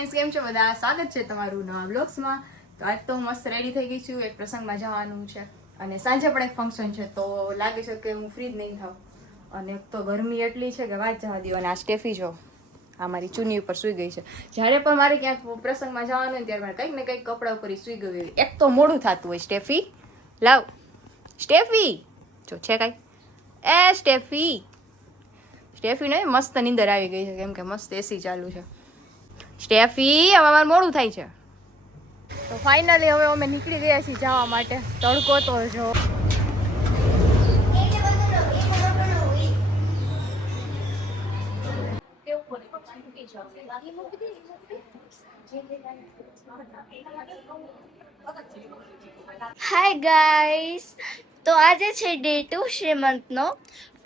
Friends, કેમ છો બધા? સ્વાગત છે તમારું નવા બ્લોગ્સમાં. તો આજ તો હું મસ્ત રેડી થઈ ગઈ છું. એક પ્રસંગમાં જવાનું છે અને સાંજે પણ એક ફંક્શન છે, તો લાગે છે કે હું ફ્રી જ નહીં થાઉં. અને એક તો ગરમી એટલી છે કે વાત જવા દો. અને આ સ્ટેફી જો આ મારી ચૂની ઉપર સૂઈ ગઈ છે. જ્યારે પણ મારે ક્યાંક પ્રસંગમાં જવાનું હોય ત્યારે મારે કંઈક ને કંઈક કપડા ઉપર સૂઈ ગયું હોય. એક તો મોડું થતું હોય. સ્ટેફી લાવ, સ્ટેફી જો છે કાંઈ? એ સ્ટેફી ને મસ્ત નીંદર આવી ગઈ છે, કેમ કે મસ્ત એસી ચાલુ છે. સ્ટેફી, હવે અમારે મોડું થાય છે. તો ફાઇનલી હવે અમે નીકળી ગયા છીએ જવા માટે. તડકો તો જો હાય ગાઈસ, તો આજે છે ડે 2 શ્રીમંતનો.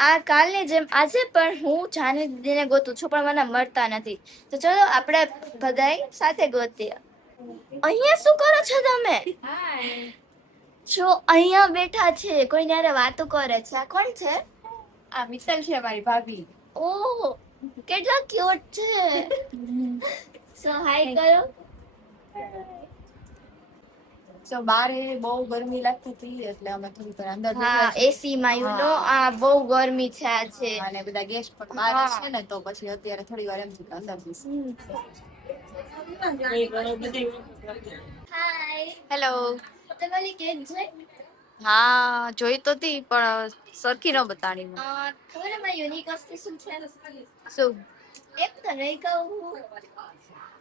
આ કાલની જેમ આજે પણ હું જાની દીદીને ગોતું છું, પણ મને મળતા નથી. તો ચલો આપણે બધાય સાથે ગોતીએ. અહીંયા શું કરો છો તમે? જો અહીંયા બેઠા છે, કોઈ યારે વાતો કરે છે. આ કોણ છે? આ મિત્તલ છે, મારી ભાભી. ઓહ, કેટલા ક્યુટ છે. સો હાય કરો. સો બારે બહુ ગરમી લાગતી હતી એટલે અમે થોડી વાર અંદર હા, એસી માં યુ નો આ બહુ ગરમી છે આજે. અને બધા ગેસ્ટ પણ બહાર છે ને, તો પછી અત્યારે થોડી વાર એમ થયું કે અંદર જઈશું. હાય, હેલો. તમારી કેક જોઈ? હા, જોઈ તો હતી પણ સરખી ન બતાડી મને. ખબર એમાં યુનિક વસ્તુ શું છે? શું? એક તો નહીં કહું,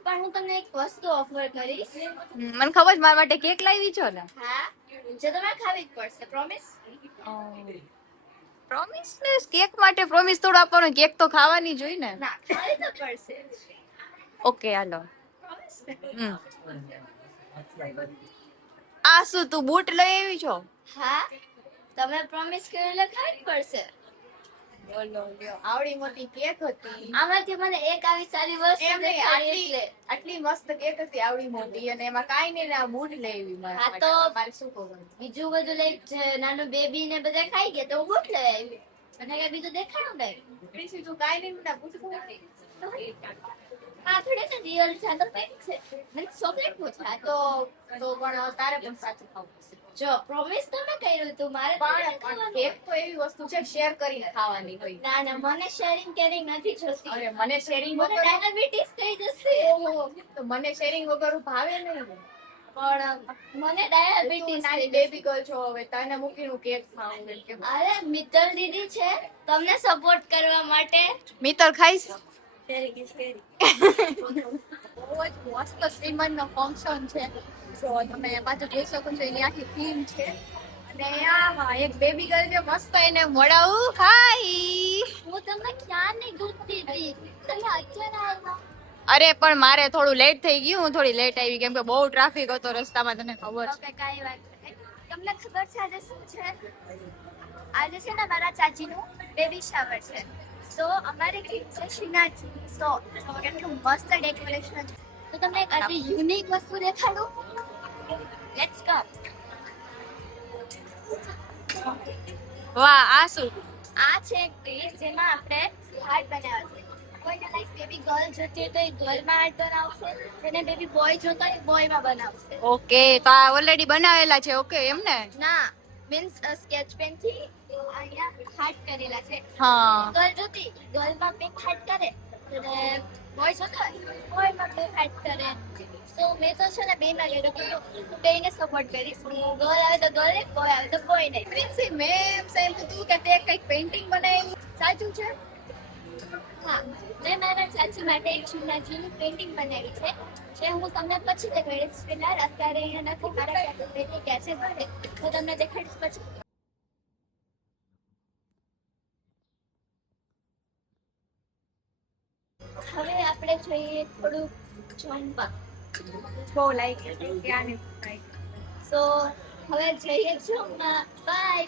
પણ હું તમને એક વસ્તુ ઓફર કરીશ. મને ખબર છે, મારા માટે કેક લાવી છો ને? હા, જે તમારે ખાવી જ પડશે. પ્રોમિસ? પ્રોમિસ ને કેક માટે પ્રોમિસ થોડું આપવાનું, કેક તો ખાવાની જોઈ ને. ના, ખાવી તો પડશે. ઓકે હાલો. પ્રોમિસ? આ શું તું બૂટ લઈ આવી છો? હા, તમે પ્રોમિસ કર્યું એટલે ખાવી જ પડશે. બોલો લ્યો, આવડી મોટી કેક હતી. આમાંથી મને એક આવી સારી વસ્તુ દેખાડી એટલે. આટલી મસ્ત કેક હતી આવડી મોટી, અને એમાં કાઈ નહીં ને આ બૂટ લઈ આવી મારા હા, તો માટે. મારે શું કરવાનું? બીજું બધું લઈ નાનું બેબી ને બધા ખાઈ ગયા તો હું બૂટ લઈ આવી. અને કઈ બીજું દેખાડું નહીં. પ્રિન્સી તું કાઈ નહીં ના બૂટ ખોલી. આ થોડી ને રિયલ છે, તો પેક છે. મને ચોકલેટ પૂછા તો પણ તારે પણ સાચું ખાવું પડશે. જો પ્રોમિસ તમે કર્યું તું મારે પણ કેક તો એવી વસ્તુ છે શેર કરીને ખાવાની હોય. ના ના, મને શેરિંગ કેરિંગ નથી જોતી. અરે મને શેરિંગ મને વગર ડાયાબિટીસ થઈ જશે. તો મને શેરિંગ વગર ભાવે નહીં. પણ મને ડાયાબિટીસ નાની બેબી ગર્લ છો, હવે તને મૂકીને કેક ખાવું એમ કે. અરે મિત્તલ દીદી છે તમને સપોર્ટ કરવા માટે. મિત્તલ ખાઈશ. કેરી કેરી. બહુ જ મસ્ત શ્રીમંતનો ફંક્શન છે. જો તમે પાછું જોઈ શકો છો, એની આખી થીમ છે. અને આમાં એક બેબી ગર્લ છે, મસ્ત એને મળાવું. હાય. હું તમને ક્યાં નહીં ગોતતી હતી, તમે અત્યારે આવ્યા. અરે પણ મારે થોડું લેટ થઈ ગયું, હું થોડી લેટ આવી કેમ કે બહુ ટ્રાફિક હતો રસ્તામાં, તને ખબર છે. ઓકે, કાંઈ વાત નહીં. તમને ખબર છે આજે શું છે? આજે છે ને મારા ચાચીનું બેબી શાવર છે. સો અમારી થીમ છે શ્રીનાથજી. સો કેટલું મસ્ત ડેકોરેશન છે. તો તમને એક આજે યુનિક વસ્તુ દેખાડું. Let's come. વાહ, આ શું? આ છે એક ડીશ જેમાં આપણે હાર્ટ બનાવ્યા છે. કોઈને લાઈક બેબી ગર્લ જોતી હોય તો એ ગર્લમાં હાર્ટ બનાવશે, જેને બેબી બોય જોતા હોય બોયમાં બનાવશે. ઓકે, તો આ ઓલરેડી બનાવેલા છે. ઓકે, એમ ને? ના, મીન્સ સ્કેચ પેન થી અહીંયા હાર્ટ કરેલા છે. હા. ગર્લ જોતી ગર્લમાં પિંક હાર્ટ કરે, અને બોય જોતા હોય બોયમાં પિંક હાર્ટ કરે. સો મેં તો છે ને બે ના લીધો કે હું બેને સપોર્ટ કરીશ. ગર્લ આવે તો ગર્લ ને, બોય આવે તો બોય ને. પ્રિન્સી, મેં એમ સાંભળ્યું કે તે કંઈક પેઇન્ટિંગ બનાવી, સાચું છે? હા, મેં મારા ચાચી માટે એક શ્રીનાથજીની પેઇન્ટિંગ બનાવી છે, જે હું તમને પછી દેખાડીશ. ફિલહાલ અત્યારે અહીંયા નથી, મારા ચાચી બેટી ગયા છે ઘરે, તો તમને દેખાડીશ પછી. હવે આપણે જોઈએ થોડું જમવા. બહુ લાઈક ત્યાંની. સો હવે જઈએ જમવા. બાય.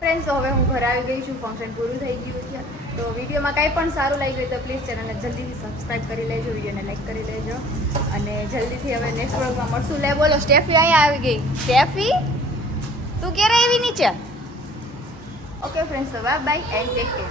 ફ્રેન્ડ્સ, તો હવે હું ઘરે આવી ગઈ છું. ફંક્શન પૂરું થઈ ગયું છે. તો વિડીયોમાં કાંઈ પણ સારું લાગ્યું હોય તો પ્લીઝ ચેનલને જલ્દીથી સબસ્ક્રાઈબ કરી લેજો, વિડીયોને લાઈક કરી લેજો. અને જલ્દીથી હવે નેક્સ્ટ વ્લોગમાં મળશું. લે બોલો, સ્ટેફી અહીંયા આવી ગઈ. સ્ટેફી, તું ક્યારે આવી નીચે? ઓકે ફ્રેન્ડ્સ, તો બાય એન્ડ ટેક કેર.